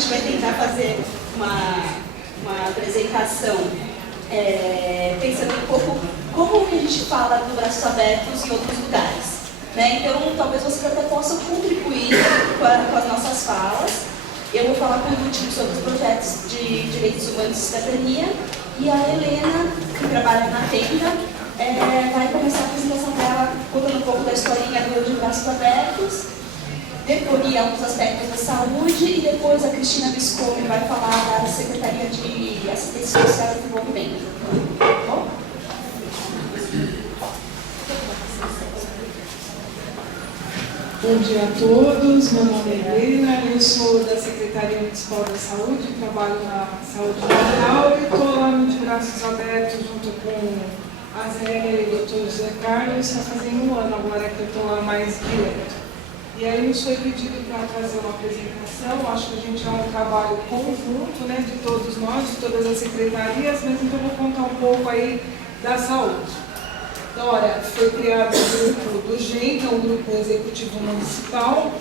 gente vai tentar fazer uma apresentação pensando um pouco como que a gente fala do Braços Abertos em outros lugares. Né? Então, talvez vocês até possam contribuir com as nossas falas. Eu vou falar por último sobre os projetos de direitos humanos e cidadania, e a Helena, que trabalha na tenda, vai começar a apresentação dela contando um pouco da historinha do de Braços Abertos, depois alguns aspectos da saúde, e depois a Cristina Visconti vai falar da Secretaria de Assistência Social e Desenvolvimento. Bom? Bom dia a todos, meu nome é Helena, eu sou da Secretaria Municipal da Saúde, trabalho na saúde mental e estou lá no De Braços Abertos junto com a Zélia e o Dr. José Carlos. Está fazendo 1 ano agora que eu estou lá mais direto. E aí nos foi pedido para trazer uma apresentação. Acho que a gente é um trabalho conjunto, né, de todos nós, de todas as secretarias, mas então eu vou contar um pouco aí da saúde. Então, olha, foi criado o grupo do GEM, que é um grupo executivo municipal,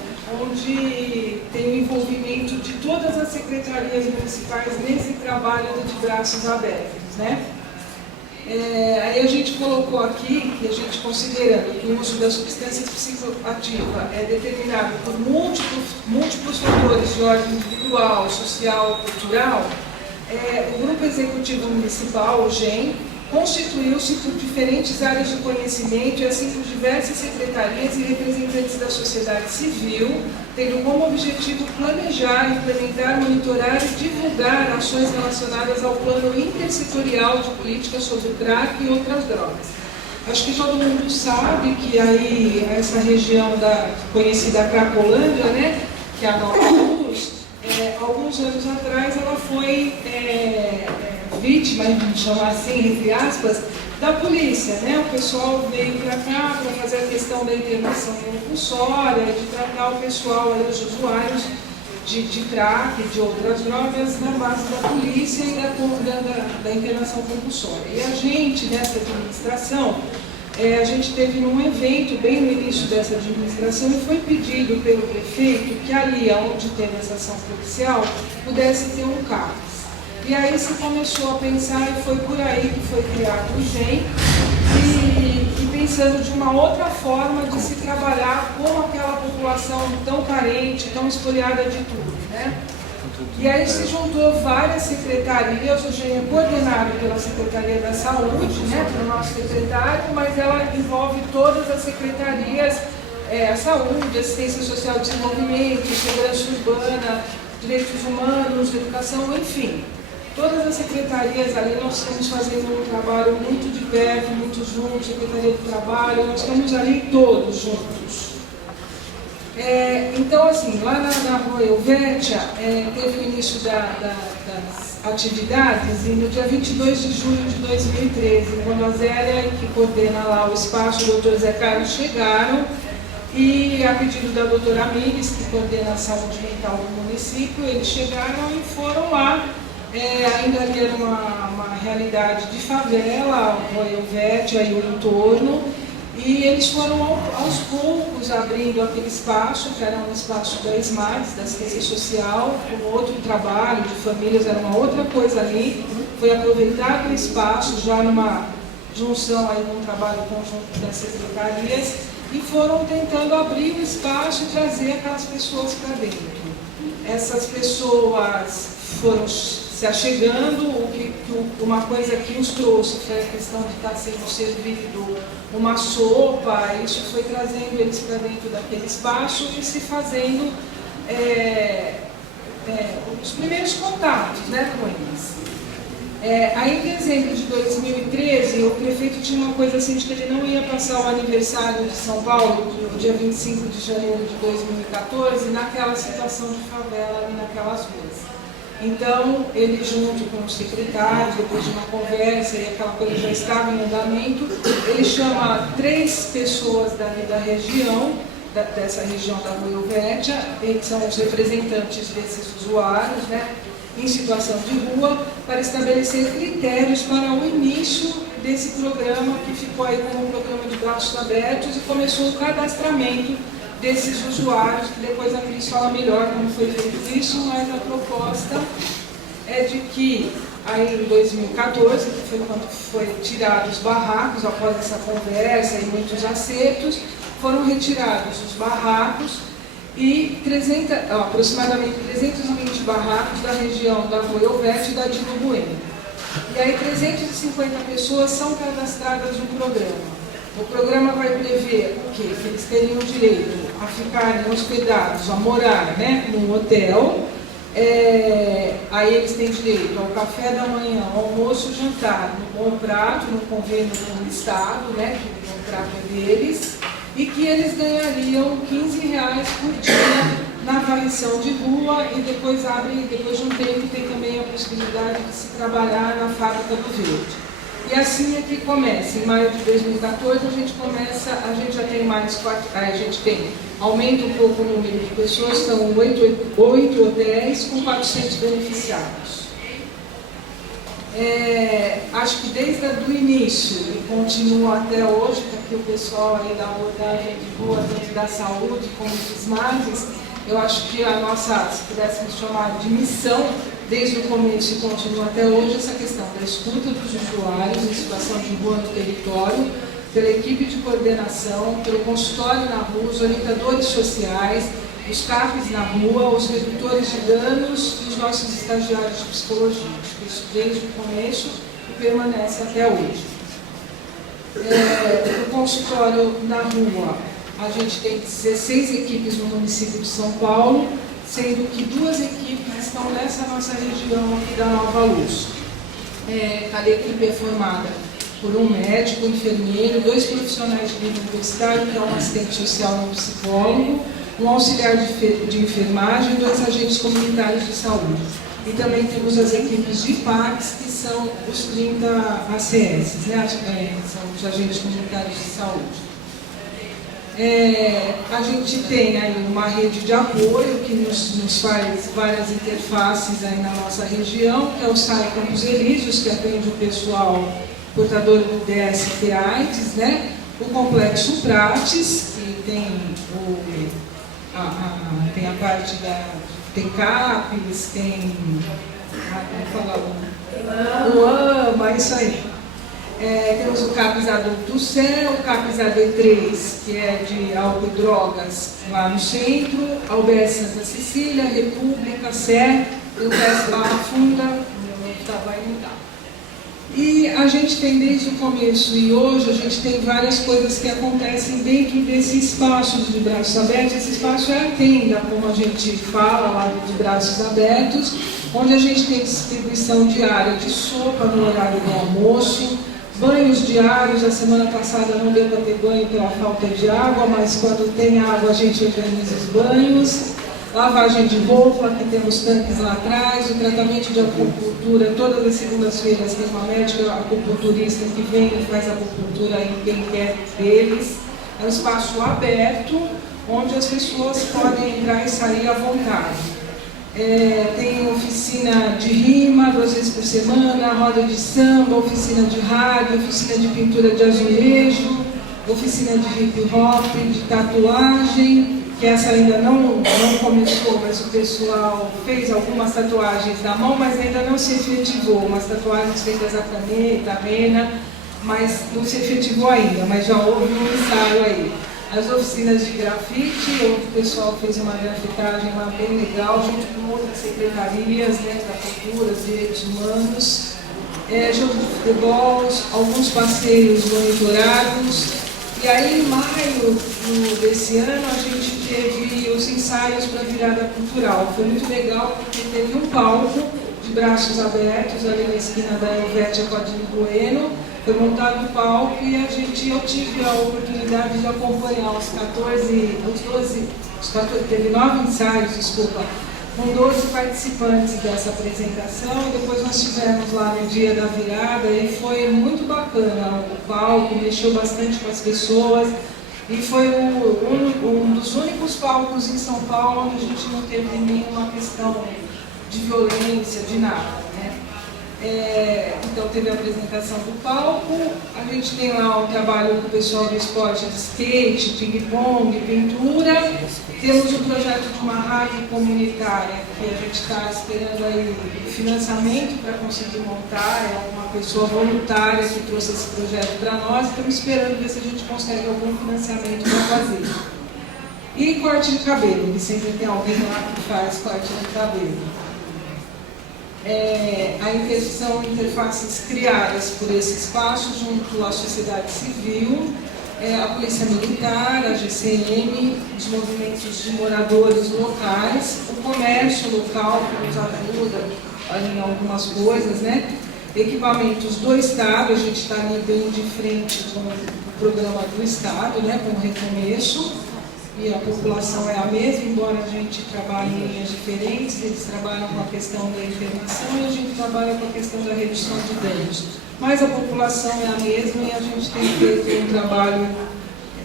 onde tem o envolvimento de todas as secretarias municipais nesse trabalho de braços abertos, né? Aí a gente colocou aqui que a gente, considerando que o uso da substância psicoativa é determinado por múltiplos fatores de ordem individual, social, cultural, o Grupo Executivo Municipal, o GEM, constituiu-se por diferentes áreas de conhecimento e assim por diversas secretarias e representantes da sociedade civil, tendo como objetivo planejar, implementar, monitorar e divulgar ações relacionadas ao plano intersetorial de políticas sobre o crack e outras drogas. Acho que todo mundo sabe que aí essa região conhecida Cracolândia, né, que é a Nova Cruz, alguns anos atrás ela foi vítima, vamos chamar assim, entre aspas, da polícia, né? O pessoal veio para cá para fazer a questão da internação compulsória, de tratar o pessoal, os usuários de crack e de outras drogas na base da polícia e da internação compulsória. E a gente, nessa administração, a gente teve um evento bem no início dessa administração e foi pedido pelo prefeito que ali, onde teve essa ação policial, pudesse ter um CAPS. E aí se começou a pensar, e foi por aí que foi criado o GEM, e pensando de uma outra forma de se trabalhar com aquela população tão carente, tão espoliada de tudo, né? E aí se juntou várias secretarias, o GEM é coordenado pela Secretaria da Saúde, né, pelo nosso secretário, mas ela envolve todas as secretarias, a saúde, assistência social e desenvolvimento, segurança urbana, direitos humanos, educação, enfim. Todas as secretarias ali, nós estamos fazendo um trabalho muito de perto, muito juntos, Secretaria do Trabalho, nós estamos ali todos juntos. Então, assim, lá na Rua Helvétia, teve o início das atividades, e no dia 22 de julho de 2013, quando a Zélia, que coordena lá o espaço, o Dr. Zé Carlos, chegaram, e a pedido da doutora Mires, que coordena a saúde mental do município, eles chegaram e foram lá. Ainda ali era uma realidade de favela, a Rua Helvétia e o entorno, e eles foram aos poucos abrindo aquele espaço, que era um espaço da SMARS, da assistência social, com outro trabalho de famílias, era uma outra coisa ali. Foi aproveitado o espaço, já numa junção aí num trabalho conjunto das secretarias, e foram tentando abrir o espaço e trazer aquelas pessoas para dentro. Essas pessoas foram se achegando, uma coisa que os trouxe foi a questão de estar sendo servido uma sopa, isso foi trazendo eles para dentro daquele espaço e se fazendo os primeiros contatos, né, com eles. Aí em dezembro de 2013, o prefeito tinha uma coisa assim de que ele não ia passar o aniversário de São Paulo, no dia 25 de janeiro de 2014, naquela situação de favela ali naquelas ruas. Então, ele junto com o secretário, depois de uma conversa e aquela coisa já estava em andamento, ele chama 3 pessoas dali da região, dessa região da Rua Helvétia, eles são os representantes desses usuários, né, em situação de rua, para estabelecer critérios para o início desse programa, que ficou aí como um programa de braços abertos, e começou o cadastramento desses usuários, que depois a Cris fala melhor como foi feito isso, mas a proposta é de que aí em 2014, que foi quando foi tirados os barracos, após essa conversa e muitos acertos, foram retirados os barracos e aproximadamente 320 barracos da região da Voiovete e da Dino Bueno. E aí 350 pessoas são cadastradas no programa. O programa vai prever o quê? Que eles teriam direito a ficarem hospedados, a morar, né, num hotel. Aí eles têm direito ao café da manhã, ao almoço, jantar, no Bom Prato, no convênio com o Estado, né, que o Bom Prato é deles, e que eles ganhariam R$15 por dia na varrição de rua, e depois de um tempo tem também a possibilidade de se trabalhar na fábrica do verde. E assim é que começa. Em maio de 2014 a gente já tem aumenta um pouco o número de pessoas, são 8 hotéis com 400 beneficiados. Acho que desde o início e continua até hoje, porque o pessoal aí da abordagem de rua, tanto da saúde como dos margens, eu acho que a nossa, se pudéssemos chamar de missão, desde o começo e continua até hoje, essa questão da escuta dos usuários em situação de rua no território, pela equipe de coordenação, pelo consultório na rua, os orientadores sociais, os CAPs na rua, os redutores de danos e os nossos estagiários de psicologia. Acho que isso desde o começo e permanece até hoje. No consultório na rua, a gente tem 16 equipes no município de São Paulo, sendo que 2 equipes estão nessa nossa região aqui da Nova Luz. Cada equipe é formada por um médico, um enfermeiro, 2 profissionais de nível universitário, que é um assistente social e um psicólogo, um auxiliar de enfermagem e 2 agentes comunitários de saúde. E também temos as equipes de PACs, que são os 30 ACS, né? São os agentes comunitários de saúde. A gente tem aí uma rede de apoio que nos faz várias interfaces aí na nossa região, que é o SAI Campos Elíseos, que atende o pessoal portador do DST-AIDS, né? O Complexo Prates, que tem a parte da... tem CAPES, tem... como falar? O AMA, isso aí. Temos o CAPES Adulto do Céu, o CAPES AD3, que é de álcool e drogas lá no centro, a UBS Santa Cecília, República, SER, e o UBS Barra Funda, no Itabainitá. E a gente tem desde o começo e hoje, a gente tem várias coisas que acontecem dentro desse espaço de braços abertos. Esse espaço é a tenda, como a gente fala lá de braços abertos, onde a gente tem distribuição diária de sopa no horário do almoço, banhos diários. A semana passada não deu para ter banho pela falta de água, mas quando tem água a gente organiza os banhos. Lavagem de roupa, que temos tanques lá atrás, o tratamento de acupuntura, todas as segundas-feiras tem uma médica acupunturista que vem e faz acupuntura em quem quer deles. É um espaço aberto, onde as pessoas podem entrar e sair à vontade. Tem oficina de rima 2 vezes por semana, roda de samba, oficina de rádio, oficina de pintura de azulejo, oficina de hip hop, de tatuagem, que essa ainda não começou, mas o pessoal fez algumas tatuagens na mão, mas ainda não se efetivou. Umas tatuagens feitas a caneta, a rena, mas não se efetivou ainda, mas já houve um ensaio aí. As oficinas de grafite, onde o pessoal fez uma grafitagem lá bem legal, junto com outras secretarias, né, da cultura, dos direitos humanos, jogo de futebol, alguns passeios monitorados. E aí, em maio desse ano, a gente teve os ensaios para a virada cultural. Foi muito legal, porque teve um palco de braços abertos ali na esquina da Helvétia com a Dino Bueno. Foi montado o palco e eu tive a oportunidade de acompanhar teve 9 ensaios, desculpa, com 12 participantes dessa apresentação, e depois nós tivemos lá no dia da virada e foi muito bacana. O palco mexeu bastante com as pessoas e foi um dos únicos palcos em São Paulo onde a gente não teve nenhuma questão de violência, de nada, né? Então teve a apresentação do palco, a gente tem lá um trabalho com o pessoal do esporte de skate, ping-pong, pintura. Temos um projeto de uma rádio comunitária que a gente está esperando aí financiamento para conseguir montar, é uma pessoa voluntária que trouxe esse projeto para nós, estamos esperando ver se a gente consegue algum financiamento para fazer. E corte de cabelo, que sempre tem alguém lá que faz corte de cabelo. A interseção interfaces criadas por esse espaço junto à sociedade civil, a Polícia Militar, a GCM, os movimentos de moradores locais, o comércio local que nos ajuda em algumas coisas, né? Equipamentos do Estado, a gente está ali bem de frente com o programa do Estado, né? Com o Recomeço. E a população é a mesma, embora a gente trabalhe em linhas diferentes, eles trabalham com a questão da internação e a gente trabalha com a questão da redução de danos. Mas a população é a mesma e a gente tem feito um trabalho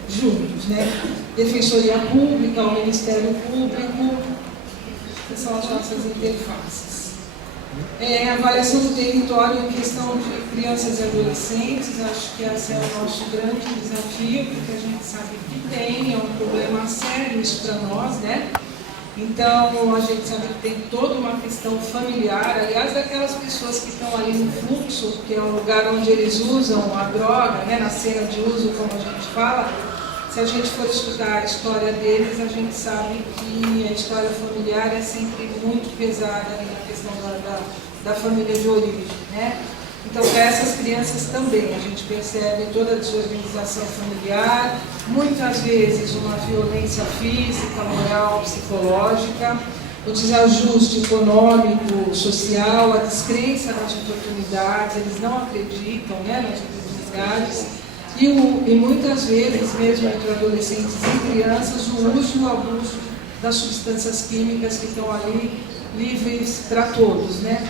juntos, né? Defensoria Pública, o Ministério Público, que são as nossas interfaces. Avaliação do território em questão de crianças e adolescentes, acho que esse é o nosso grande desafio, porque a gente sabe que é um problema sério isso para nós, né? Então, a gente sabe que tem toda uma questão familiar, aliás, daquelas pessoas que estão ali no fluxo, que é o lugar onde eles usam a droga, né, na cena de uso, como a gente fala. Se a gente for estudar a história deles, a gente sabe que a história familiar é sempre muito pesada na questão da família de origem, né? Então, para essas crianças também, a gente percebe toda a desorganização familiar, muitas vezes uma violência física, moral, psicológica, o desajuste econômico, social, a descrença nas oportunidades, eles não acreditam, né, nas oportunidades. E muitas vezes, mesmo entre adolescentes e crianças, o uso e o abuso das substâncias químicas que estão ali livres para todos, né?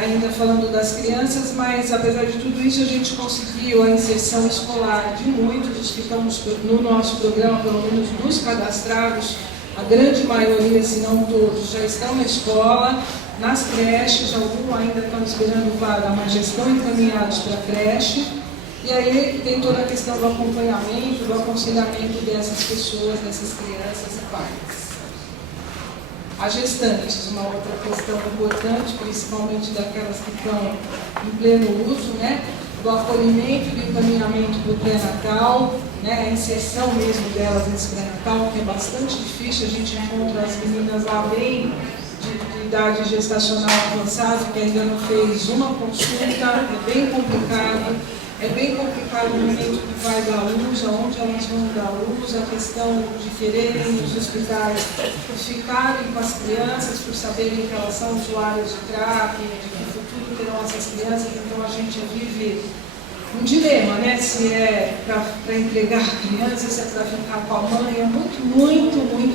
Ainda falando das crianças, mas apesar de tudo isso, a gente conseguiu a inserção escolar de muitos dos que estão no nosso programa, pelo menos dos cadastrados, a grande maioria, se não todos, já estão na escola, nas creches, alguns ainda estão esperando vaga, mas já estão encaminhados para a creche. E aí tem toda a questão do acompanhamento, do aconselhamento dessas pessoas, dessas crianças e pais. As gestantes, uma outra questão importante, principalmente daquelas que estão em pleno uso, né? Do acolhimento, do encaminhamento para o pré-natal, né? A inserção mesmo delas nesse pré-natal, que é bastante difícil, a gente encontra as meninas lá bem de idade gestacional avançada, que ainda não fez uma consulta, é bem complicado. É bem complicado o momento que vai dar luz, aonde elas vão dar luz, a questão de quererem os hospitais ficarem com as crianças, por saberem que elas são usuárias de crack, de que futuro terão essas crianças, então a gente vive um dilema, né? Se é para entregar a criança, se é para ficar com a mãe, é muito,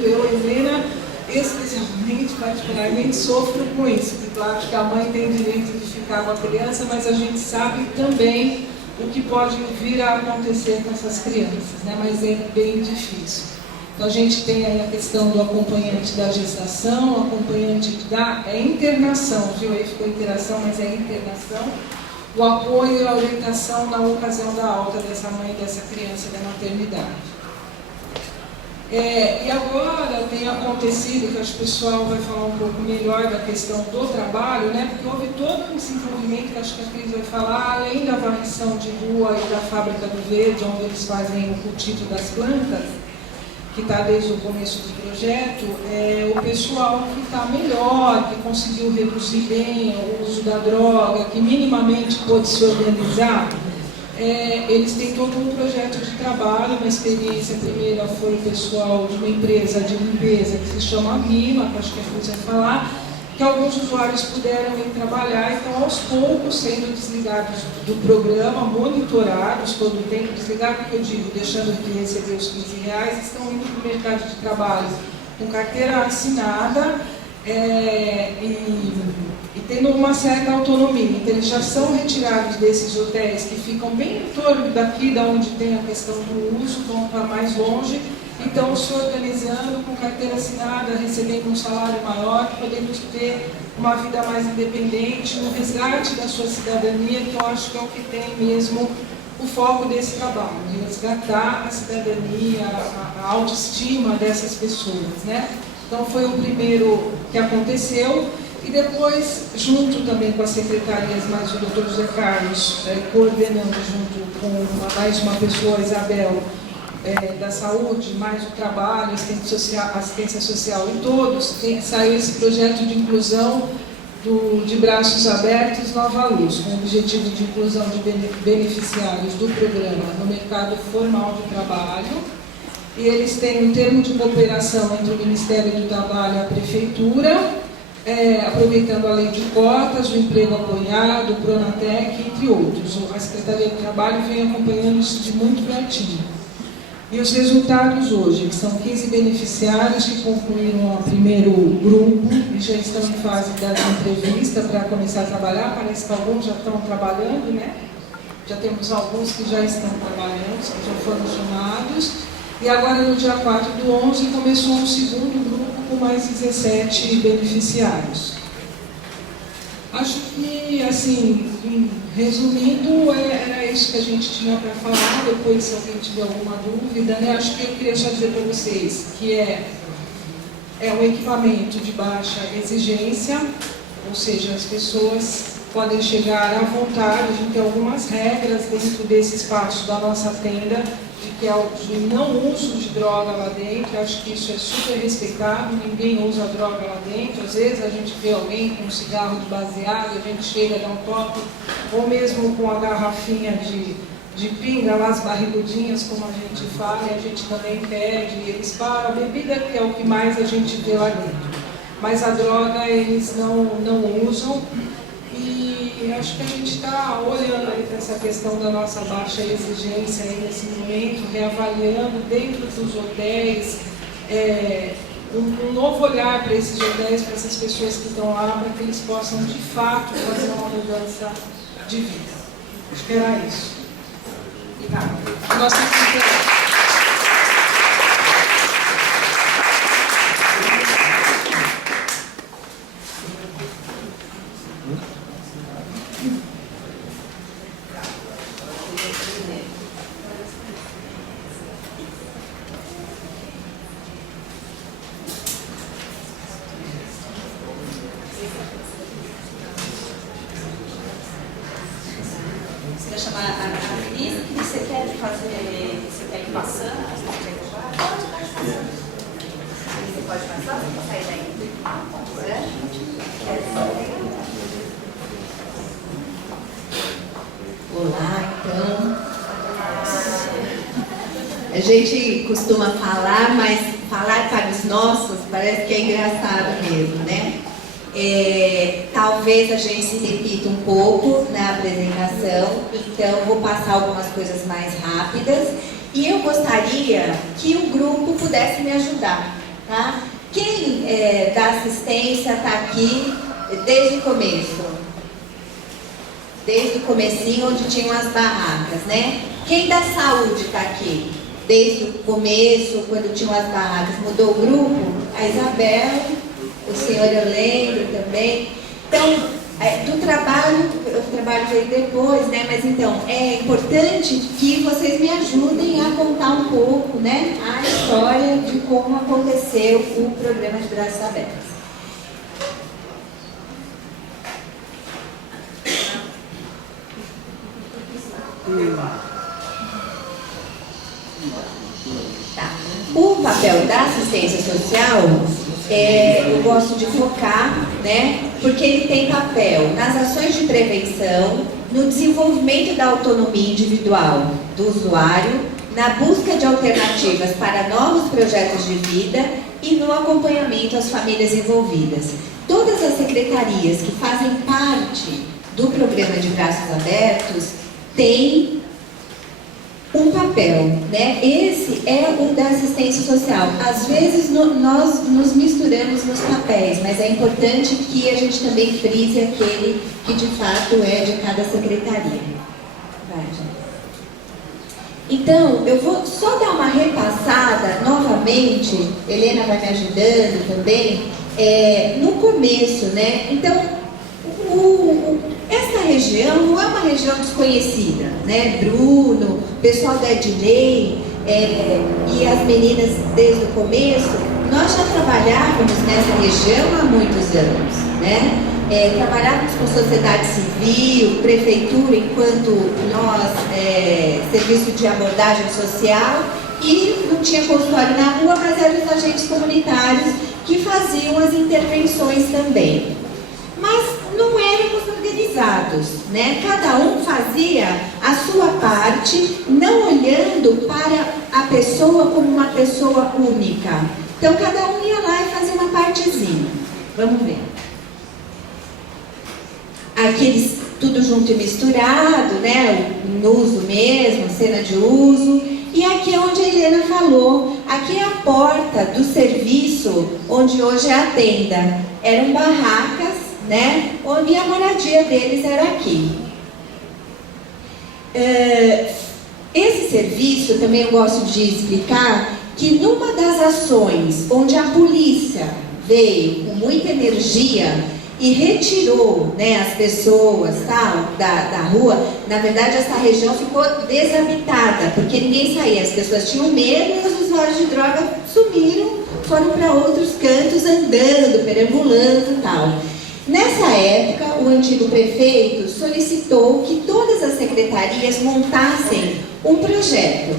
eu, Helena, especialmente, particularmente, sofro com isso, porque claro que a mãe tem direito de ficar com a criança, mas a gente sabe também o que pode vir a acontecer com essas crianças, né? Mas é bem difícil. Então a gente tem aí a questão do acompanhante da gestação, o acompanhante da internação, viu? Aí ficou interação, mas é internação, o apoio e a orientação na ocasião da alta dessa mãe e dessa criança da maternidade. E agora tem acontecido, que acho que o pessoal vai falar um pouco melhor da questão do trabalho, né? Porque houve todo esse envolvimento, que acho que a Cris vai falar, além da varrição de rua e da fábrica do verde, onde eles fazem o cultivo das plantas, que está desde o começo do projeto, o pessoal que está melhor, que conseguiu reduzir bem o uso da droga, que minimamente pôde se organizar, eles têm todo um projeto de trabalho, uma experiência. Primeira foi o pessoal de uma empresa de limpeza que se chama Lima, que acho que a Cris vai falar, que alguns usuários puderam ir trabalhar, então aos poucos sendo desligados do programa, monitorados todo o tempo, desligado que eu digo, deixando de receber os R$15, estão indo para o mercado de trabalho com carteira assinada e tendo uma certa autonomia. Então eles já são retirados desses hotéis que ficam bem em torno daqui, da onde tem a questão do uso, vão para mais longe e estão se organizando com carteira assinada, recebendo um salário maior, podendo ter uma vida mais independente, no resgate da sua cidadania, que eu acho que é o que tem mesmo o foco desse trabalho, de resgatar a cidadania, a autoestima dessas pessoas, né? Então foi o primeiro que aconteceu, e depois, junto também com as secretarias, mais o Dr. José Carlos, coordenando junto com mais uma pessoa, Isabel, da saúde, mais o trabalho, assistência social e todos, saiu esse projeto de inclusão de Braços Abertos Nova Luz, com o objetivo de inclusão de beneficiários do programa no mercado formal de trabalho. E eles têm um termo de cooperação entre o Ministério do Trabalho e a Prefeitura, aproveitando a lei de cotas, o emprego apoiado, o Pronatec, entre outros. A Secretaria do Trabalho vem acompanhando isso de muito pertinho. E os resultados hoje, que são 15 beneficiários que concluíram o primeiro grupo e já estão em fase da entrevista para começar a trabalhar. Parece que alguns já estão trabalhando, né? Já temos alguns que já estão trabalhando, que já foram chamados. E agora, no dia 4/11, começou um segundo grupo com mais 17 beneficiários. Acho que, assim, resumindo, era isso que a gente tinha para falar. Depois, se alguém tiver alguma dúvida, né? Acho que eu queria só dizer para vocês que é um equipamento de baixa exigência, ou seja, as pessoas podem chegar à vontade. A gente tem algumas regras dentro desse espaço da nossa tenda, que é o de não uso de droga lá dentro. Acho que isso é super respeitado, ninguém usa droga lá dentro. Às vezes a gente vê alguém com um cigarro de baseado, a gente chega, dá um toque, ou mesmo com a garrafinha de pinga, lá as barrigudinhas, como a gente fala, e a gente também pede, eles param. A bebida que é o que mais a gente vê lá dentro. Mas a droga eles não usam. E acho que a gente está olhando aí para essa questão da nossa baixa exigência aí nesse momento, reavaliando dentro dos hotéis, um novo olhar para esses hotéis, para essas pessoas que estão lá, para que eles possam de fato fazer uma mudança de vida. Acho que era isso. Obrigada. Nós temos que A gente costuma falar, mas falar para os nossos parece que é engraçado mesmo, né? Talvez a gente se repita um pouco na apresentação, então vou passar algumas coisas mais rápidas e eu gostaria que o grupo pudesse me ajudar, tá? Quem da assistência está aqui desde o começo? Desde o comecinho, onde tinham as barracas, né? Quem da saúde está aqui? Desde o começo, quando tinham as barracas, mudou o grupo? A Isabel, o senhor eu lembro também. Então, do trabalho, o trabalho veio depois, né? Mas então, é importante que vocês me ajudem a contar um pouco, né? A história de como aconteceu o programa de Braços Abertos. Tá. O papel da assistência social, eu gosto de focar, né, porque ele tem papel nas ações de prevenção, no desenvolvimento da autonomia individual do usuário, na busca de alternativas para novos projetos de vida e no acompanhamento às famílias envolvidas. Todas as secretarias que fazem parte do programa de Braços Abertos têm um papel, né? Esse é o da assistência social. Às vezes nós nos misturamos nos papéis, mas é importante que a gente também frise aquele que de fato é de cada secretaria. Vai, gente. Então, eu vou só dar uma repassada novamente, Helena vai me ajudando também, no começo, né? Então, essa região não é uma região desconhecida, né? Bruno, o pessoal da Ednei e as meninas desde o começo, nós já trabalhávamos nessa região há muitos anos, né? Trabalhávamos com sociedade civil, prefeitura, enquanto nós, serviço de abordagem social, e não tinha consultório na rua, mas eram os agentes comunitários que faziam as intervenções também. Mas não éramos organizados, né? Cada um fazia a sua parte, não olhando para a pessoa como uma pessoa única. Então, cada um ia lá e fazia uma partezinha. Vamos ver. Aqueles tudo junto e misturado, né? No uso mesmo, cena de uso. E aqui é onde a Helena falou, aqui é a porta do serviço, onde hoje é a tenda. Eram barracas, né? Onde a moradia deles era aqui. Esse serviço, também eu gosto de explicar, que numa das ações onde a polícia veio com muita energia e retirou, né, as pessoas tal, da rua, na verdade essa região ficou desabitada, porque ninguém saía, as pessoas tinham medo e os usuários de droga sumiram, foram para outros cantos andando, perambulando e tal. Nessa época, o antigo prefeito solicitou que todas as secretarias montassem um projeto.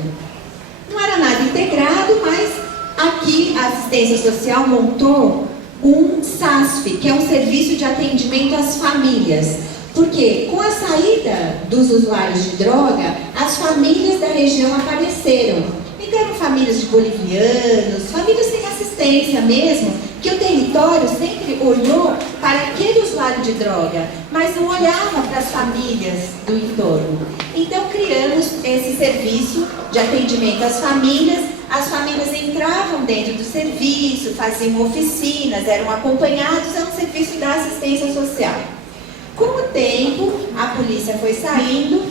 Não era nada integrado, mas aqui a assistência social montou um SASF, que é um serviço de atendimento às famílias. Porque com a saída dos usuários de droga, as famílias da região apareceram. Então eram famílias de bolivianos, famílias sem assistência mesmo, que o território sempre olhou para aquele usuário de droga, mas não olhava para as famílias do entorno. Então criamos esse serviço de atendimento às famílias. As famílias entravam dentro do serviço, faziam oficinas, eram acompanhados, é um serviço da assistência social. Com o tempo, a polícia foi saindo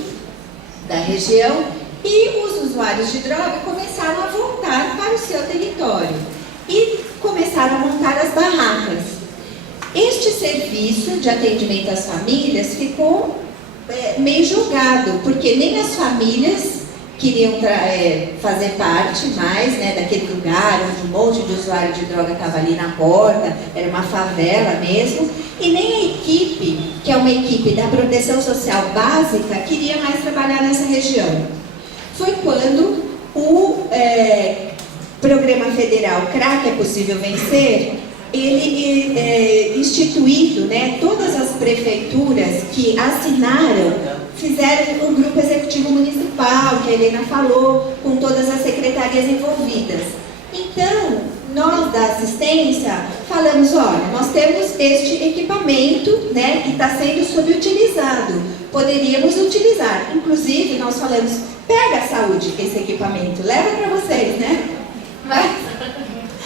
da região e os usuários de droga começaram a voltar para o seu território e começaram a montar as barracas. Este serviço de atendimento às famílias ficou meio jogado, porque nem as famílias queriam fazer parte mais, né, daquele lugar onde um monte de usuário de droga estava ali na porta, era uma favela mesmo, e nem a equipe, que é uma equipe da proteção social básica, queria mais trabalhar nessa região. Foi quando o Programa Federal CRAC, é Possível Vencer, ele instituído, né, todas as prefeituras que assinaram, fizeram um grupo executivo municipal, que a Helena falou, com todas as secretarias envolvidas. Então, nós da assistência falamos, olha, nós temos este equipamento, né, que está sendo subutilizado, poderíamos utilizar. Inclusive, nós falamos, pega a saúde esse equipamento, leva para vocês, né? Mas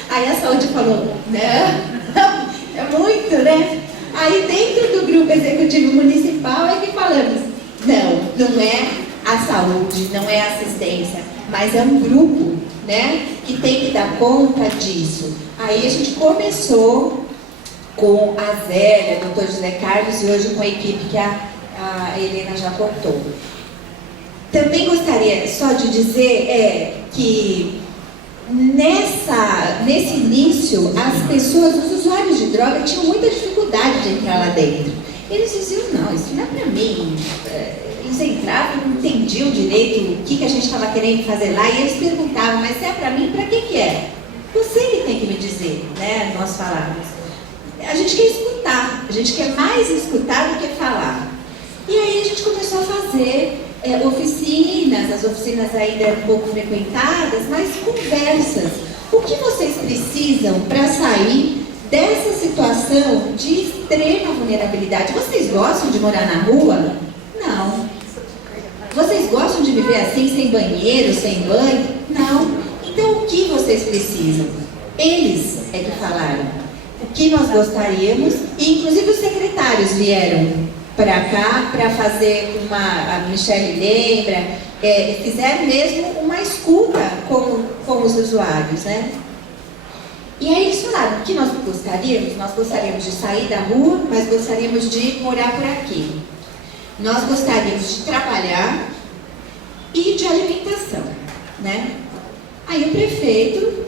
aí a saúde falou, não, é muito, né? Aí dentro do grupo executivo municipal é que falamos, não é a saúde, não é a assistência, mas é um grupo, né, que tem que dar conta disso. Aí a gente começou com a Zélia, o Dr. José Carlos, e hoje com a equipe que a Helena já contou. Também gostaria só de dizer que nesse início, as pessoas, os usuários de droga tinham muita dificuldade de entrar lá dentro. Eles diziam, não, isso não é para mim. Eles entravam e não entendiam direito o que a gente estava querendo fazer lá, e eles perguntavam, mas se é para mim, para que é? Você que tem que me dizer, né? Nós falávamos. A gente quer escutar, a gente quer mais escutar do que falar. E aí a gente começou a fazer oficinas, as oficinas ainda eram um pouco frequentadas, mas conversas. O que vocês precisam para sair dessa situação de extrema vulnerabilidade? Vocês gostam de morar na rua? Não. Vocês gostam de viver assim, sem banheiro, sem banho? Não. Então o que vocês precisam? Eles é que falaram o que nós gostaríamos, e inclusive os secretários vieram para cá para fazer a Michele lembra, fizeram mesmo uma escuta com os usuários, né? E aí eles falaram, o que nós gostaríamos? Nós gostaríamos de sair da rua, mas gostaríamos de morar por aqui. Nós gostaríamos de trabalhar e de alimentação, né? Aí o prefeito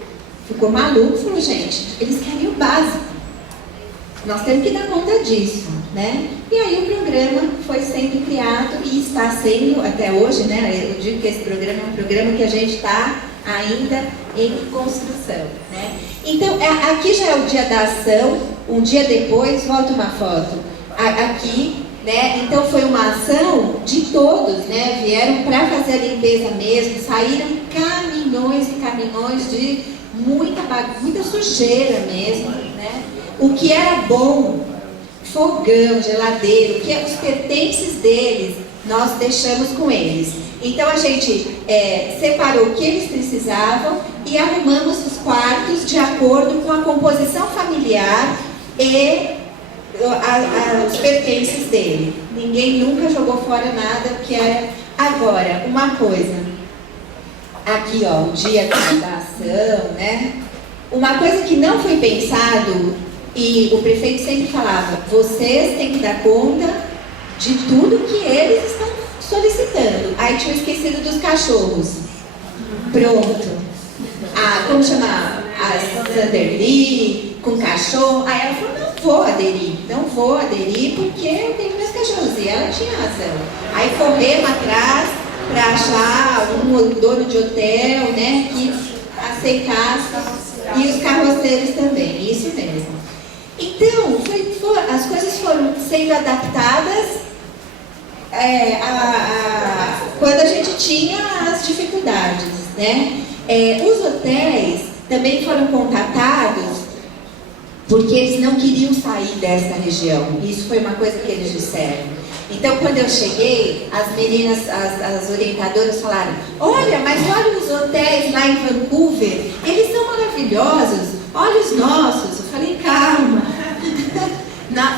ficou maluco e falou, gente, eles querem o básico. Nós temos que dar conta disso, né? E aí o programa foi sendo criado e está sendo até hoje, né? Eu digo que esse programa é um programa que a gente está ainda em construção, né? Então, aqui já é o dia da ação, um dia depois, volta uma foto. Aqui, né? Então foi uma ação de todos, né? Vieram para fazer a limpeza mesmo, saíram caminhões e caminhões de muita sujeira mesmo, né? O que era bom, fogão, geladeiro, que os pertences deles, nós deixamos com eles. Então a gente separou o que eles precisavam e arrumamos os quartos de acordo com a composição familiar e os pertences dele. Ninguém nunca jogou fora nada que era. Agora, uma coisa, aqui ó, o dia da ação, né? Uma coisa que não foi pensado, e o prefeito sempre falava, vocês têm que dar conta de tudo que eles estão solicitando. Aí tinha esquecido dos cachorros. Pronto. Como chamar? A Sanderly com cachorro. Aí ela falou, não vou aderir porque eu tenho meus cachorros. E ela tinha razão. Aí corremos atrás para achar um dono de hotel, né, que aceitasse. E os carroceiros também, isso mesmo. Então, as coisas foram sendo adaptadas quando a gente tinha as dificuldades, né? Os hotéis também foram contatados porque eles não queriam sair dessa região. Isso foi uma coisa que eles disseram. Então, quando eu cheguei, as meninas, as orientadoras falaram, olha os hotéis lá em Vancouver, eles são maravilhosos, olha os nossos. Eu falei, calma.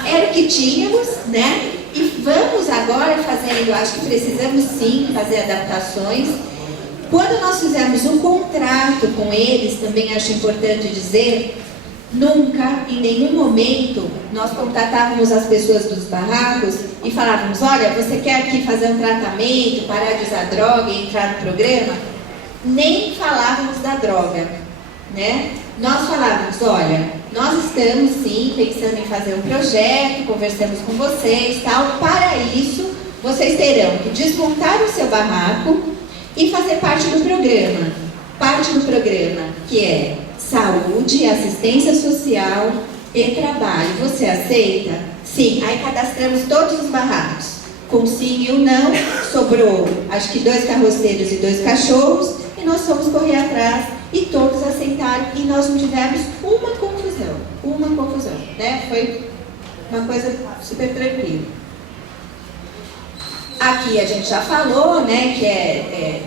Era o que tínhamos, né? E vamos agora fazendo, acho que precisamos sim fazer adaptações. Quando nós fizemos um contrato com eles, também acho importante dizer, nunca, em nenhum momento, nós contatávamos as pessoas dos barracos e falávamos, olha, você quer aqui fazer um tratamento, parar de usar droga e entrar no programa? Nem falávamos da droga, né? Nós falávamos, olha, nós estamos sim pensando em fazer um projeto, conversamos com vocês, tal. Para isso, vocês terão que desmontar o seu barraco e fazer parte do programa. Parte do programa que é saúde, assistência social e trabalho. Você aceita? Sim. Aí cadastramos todos os barracos. Com sim e o não, sobrou acho que 2 carroceiros e 2 cachorros e nós fomos correr atrás e todos aceitaram e nós não tivemos uma confusão, né? Foi uma coisa super tranquila. Aqui a gente já falou, né, que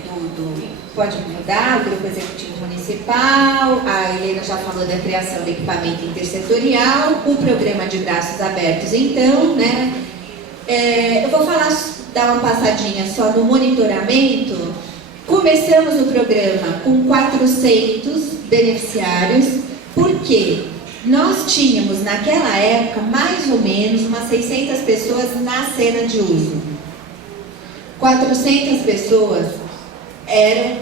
pode mudar, o Grupo Executivo Municipal, a Helena já falou da criação do equipamento intersetorial, o programa de braços abertos então, né? Eu vou dar uma passadinha só no monitoramento. Começamos o programa com 400 beneficiários, porque nós tínhamos naquela época mais ou menos umas 600 pessoas na cena de uso. 400 pessoas eram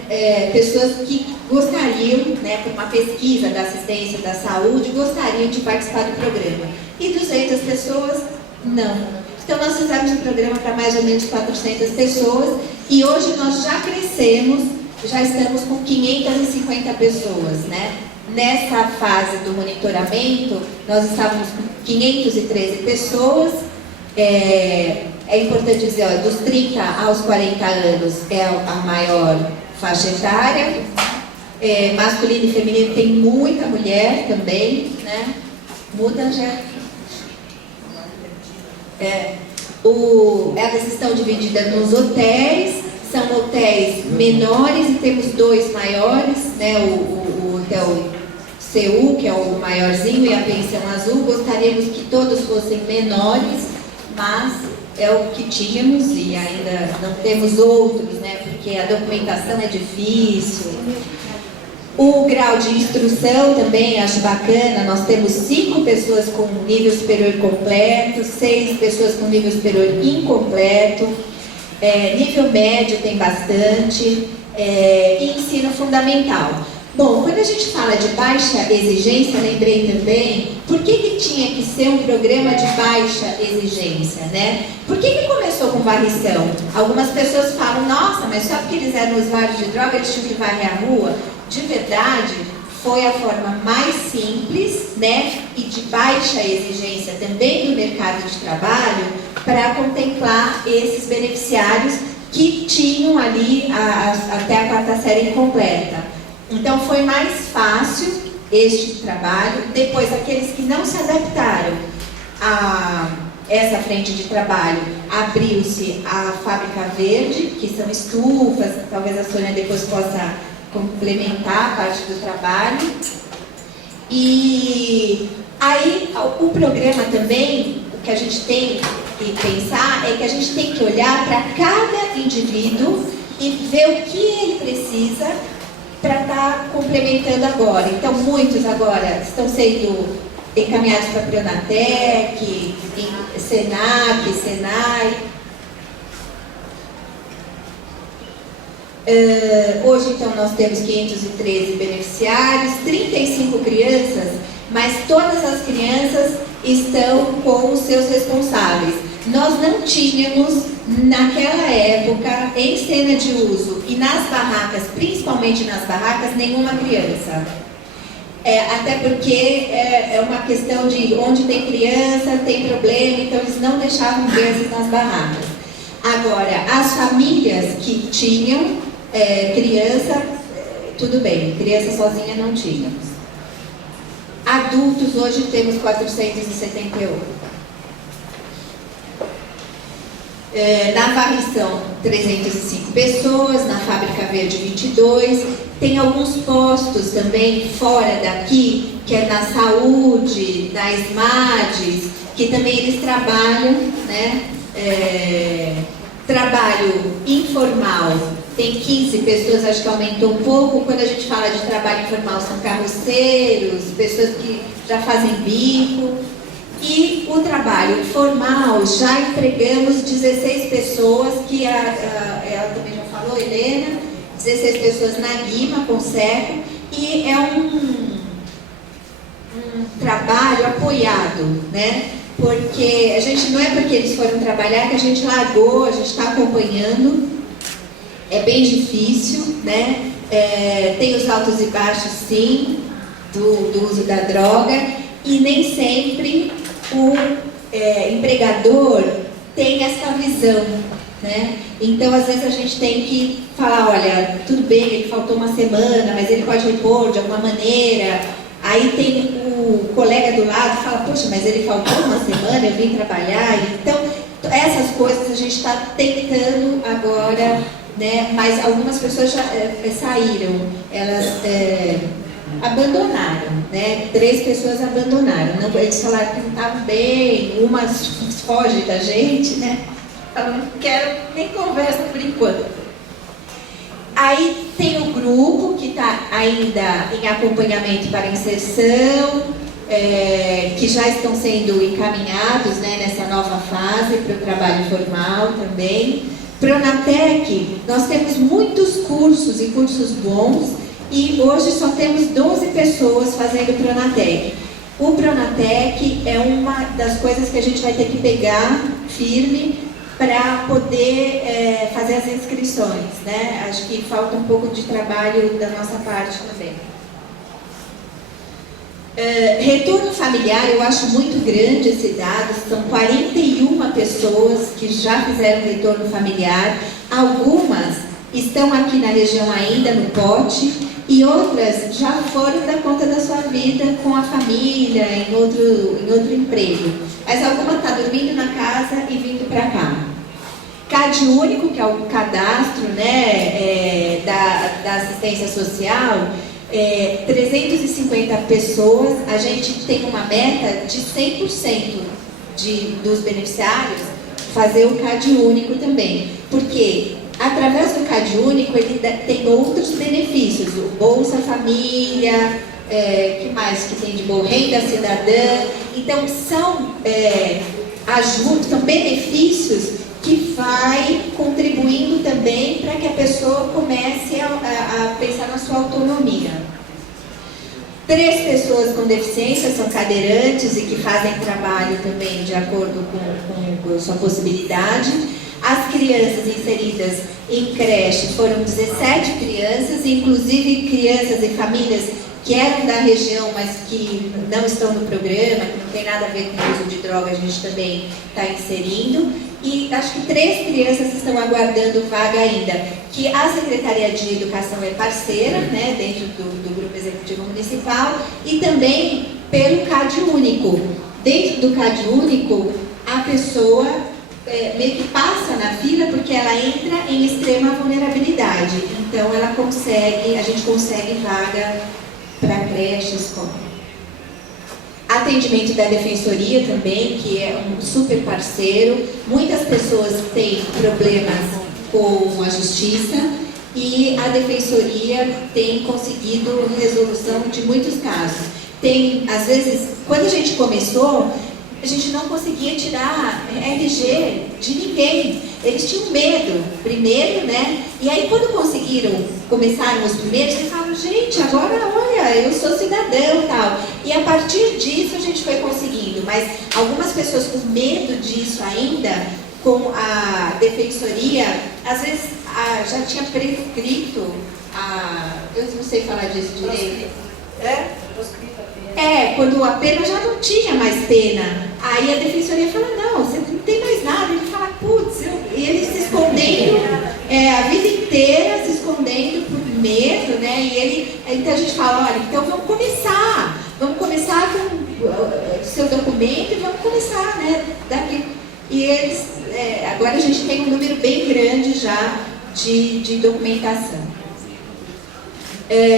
pessoas que gostariam, né, por uma pesquisa da assistência da saúde, gostariam de participar do programa. E 200 pessoas não. Então nós fizemos um programa para mais ou menos 400 pessoas e hoje nós já crescemos, já estamos com 550 pessoas, né? Nessa fase do monitoramento, nós estávamos com 513 pessoas. É importante dizer, ó, dos 30 aos 40 anos é a maior faixa etária. Masculino e feminino tem muita mulher também, né? Muda já. Elas estão divididas nos hotéis, são hotéis menores e temos 2 maiores, né? O hotel CU, que é o maiorzinho, e a pensão azul. Gostaríamos que todos fossem menores, mas é o que tínhamos e ainda não temos outros, né? Porque a documentação é difícil. O grau de instrução também acho bacana. Nós temos 5 pessoas com nível superior completo, 6 pessoas com nível superior incompleto. Nível médio tem bastante. E ensino fundamental. Bom, quando a gente fala de baixa exigência, lembrei também, por que tinha que ser um programa de baixa exigência, né? Por que começou com varrição? Algumas pessoas falam, nossa, mas só porque eles eram usuários de droga, eles tinham que varrer a rua. De verdade, foi a forma mais simples, né, e de baixa exigência também do mercado de trabalho para contemplar esses beneficiários que tinham ali até a 4ª série incompleta. Então foi mais fácil este trabalho. Depois, aqueles que não se adaptaram a essa frente de trabalho, abriu-se a Fábrica Verde, que são estufas, talvez a Sônia depois possa complementar a parte do trabalho. E aí o programa também, o que a gente tem que pensar é que a gente tem que olhar para cada indivíduo e ver o que ele precisa para estar complementando agora. Então, muitos agora estão sendo encaminhados para a Pronatec, Senac, Senai. Hoje, então, nós temos 513 beneficiários, 35 crianças, mas todas as crianças estão com os seus responsáveis. Nós não tínhamos, naquela época, em cena de uso e nas barracas, principalmente nas barracas, nenhuma criança. Até porque é uma questão de onde tem criança, tem problema, então eles não deixavam crianças nas barracas. Agora, as famílias que tinham criança, tudo bem, criança sozinha não tínhamos. Adultos, hoje temos 478. Na varrição, 305 pessoas, na Fábrica Verde, 22. Tem alguns postos também fora daqui, que é na saúde, na SMADES, que também eles trabalham, né? Trabalho informal, tem 15 pessoas, acho que aumentou um pouco. Quando a gente fala de trabalho informal, são carroceiros, pessoas que já fazem bico. E o trabalho formal, já empregamos 16 pessoas, que ela também já falou, Helena, 16 pessoas na Guima, com Serra, e é um trabalho apoiado, né? Porque a gente, não é porque eles foram trabalhar que a gente largou, a gente está acompanhando, é bem difícil, né? Tem os altos e baixos, sim, do uso da droga, e nem sempre o empregador tem essa visão, né? Então, às vezes a gente tem que falar, olha, tudo bem, ele faltou uma semana, mas ele pode repor de alguma maneira. Aí tem o colega do lado que fala, poxa, mas ele faltou uma semana, eu vim trabalhar. Então, essas coisas a gente está tentando agora, né? Mas algumas pessoas já saíram, elas abandonaram, né? 3 pessoas abandonaram. Não, eles falaram que não estavam bem, umas fogem da gente, né? Eu não quero nem conversa por enquanto. Aí tem o grupo que está ainda em acompanhamento para inserção, que já estão sendo encaminhados, né, nessa nova fase para o trabalho formal também. Pronatec, nós temos muitos cursos e cursos bons, e hoje só temos 12 pessoas fazendo Pronatec. O Pronatec é uma das coisas que a gente vai ter que pegar firme para poder fazer as inscrições, né? Acho que falta um pouco de trabalho da nossa parte também. Retorno familiar, eu acho muito grande esse dado, são 41 pessoas que já fizeram retorno familiar, algumas estão aqui na região ainda no pote, e outras já foram dar conta da sua vida com a família, em outro emprego. Mas alguma está dormindo na casa e vindo para cá. CAD único, que é o cadastro, né, da assistência social, 350 pessoas, a gente tem uma meta de 100% dos beneficiários fazer o CAD único também, porque através do CAD único ele tem outros benefícios, o Bolsa Família, que mais que tem de bom? Renda Cidadã. Então são são benefícios que vai contribuindo também para que a pessoa comece a pensar na sua autonomia. 3 pessoas com deficiência são cadeirantes e que fazem trabalho também de acordo com sua possibilidade. As crianças inseridas em creche foram 17 crianças, inclusive crianças e famílias que eram da região, mas que não estão no programa, que não tem nada a ver com o uso de droga, a gente também está inserindo. E acho que 3 crianças estão aguardando vaga ainda, que a Secretaria de Educação é parceira, né, dentro do Grupo Executivo Municipal, e também pelo CAD único. Dentro do CAD único, a pessoa meio que passa na fila porque ela entra em extrema vulnerabilidade. Então a gente consegue vaga para creche, escola. Atendimento da Defensoria também, que é um super parceiro. Muitas pessoas têm problemas com a Justiça e a Defensoria tem conseguido resolução de muitos casos. Às vezes, quando a gente começou, a gente não conseguia tirar RG de ninguém. Eles tinham medo, primeiro, né? E aí, quando começaram os primeiros, eles falaram, gente, agora, olha, eu sou cidadão e tal. E a partir disso, a gente foi conseguindo. Mas algumas pessoas com medo disso ainda, com a Defensoria, às vezes já tinha prescrito, eu não sei falar disso direito. Quando a pena já não tinha mais pena. Aí a Defensoria fala, não, você não tem mais nada. Ele fala, putz, e ele se escondendo a vida inteira, se escondendo por medo, né? Então a gente fala, olha, então vamos começar com o seu documento e vamos começar, né? Daqui. E agora a gente tem um número bem grande já de documentação.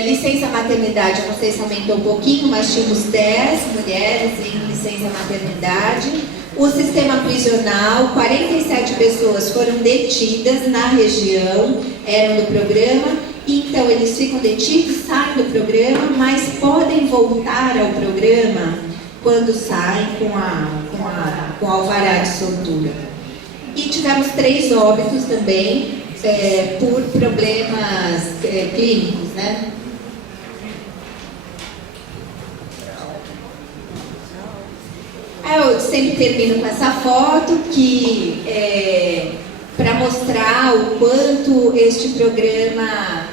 Licença maternidade, eu não sei se aumentou um pouquinho, mas tínhamos 10 mulheres em licença maternidade. O sistema prisional, 47 pessoas foram detidas na região, eram do programa, então eles ficam detidos, saem do programa, mas podem voltar ao programa quando saem com alvará de soltura. E tivemos 3 óbitos também, por problemas clínicos, né? Eu sempre termino com essa foto que para mostrar o quanto este programa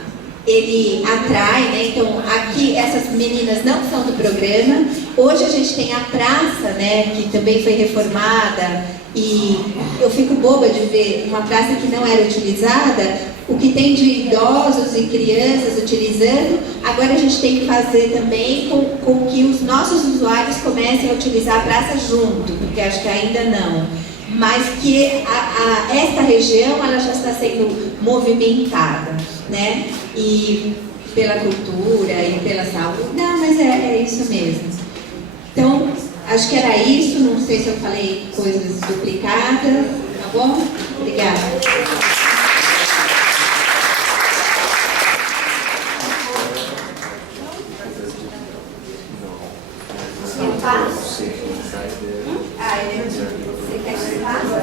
ele atrai, né? Então aqui essas meninas não são do programa. Hoje a gente tem a praça, né? Que também foi reformada. E eu fico boba de ver uma praça que não era utilizada, o que tem de idosos e crianças utilizando. Agora a gente tem que fazer também com que os nossos usuários comecem a utilizar a praça junto, porque acho que ainda não. Mas que esta região ela já está sendo movimentada, né? E pela cultura e pela saúde. Não, mas é isso mesmo. Então, acho que era isso, não sei se eu falei coisas duplicadas, tá bom? Obrigada. Eu faço? Você quer que eu faça?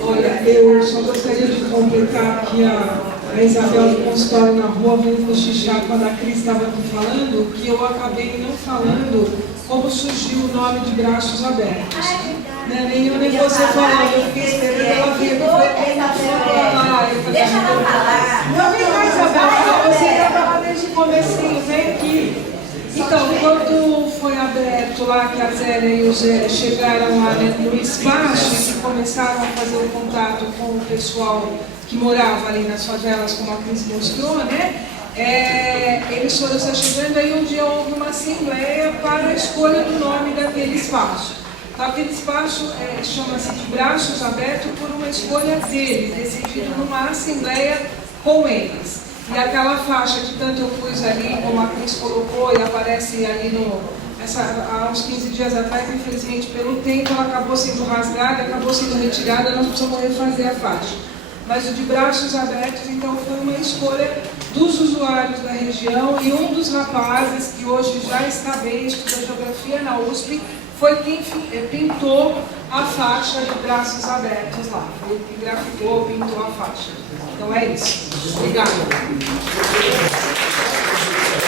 Olha, eu só gostaria de completar aqui a Isabel do consultório na rua veio cochichar quando a Cris estava aqui falando, que eu acabei não falando como surgiu o nome de Braços Abertos. Nem eu nem você falando, eu fiquei esperando ela vir aqui. Deixa ela falar. Não, vem mais, Isabel, você já estava desde o comecinho, vem aqui. Então, quando foi aberto lá, que a Zélia e o Zé chegaram lá no espaço e que começaram a fazer o contato com o pessoal que morava ali nas favelas, como a Cris mostrou, né? Eles foram se chegando, aí um dia houve uma assembleia para a escolha do nome daquele espaço. Aquele espaço chama-se de Braços Abertos por uma escolha deles, decidido numa assembleia com eles. E aquela faixa que tanto eu pus ali, como a Cris colocou e aparece ali há uns 15 dias atrás, infelizmente, pelo tempo, ela acabou sendo rasgada, acabou sendo retirada, nós precisamos refazer a faixa. Mas o de braços abertos, então, foi uma escolha dos usuários da região, e um dos rapazes, que hoje já está bem, estuda geografia na USP, foi quem pintou a faixa de braços abertos lá. Foi quem graficou, pintou a faixa. Então é isso. Obrigada.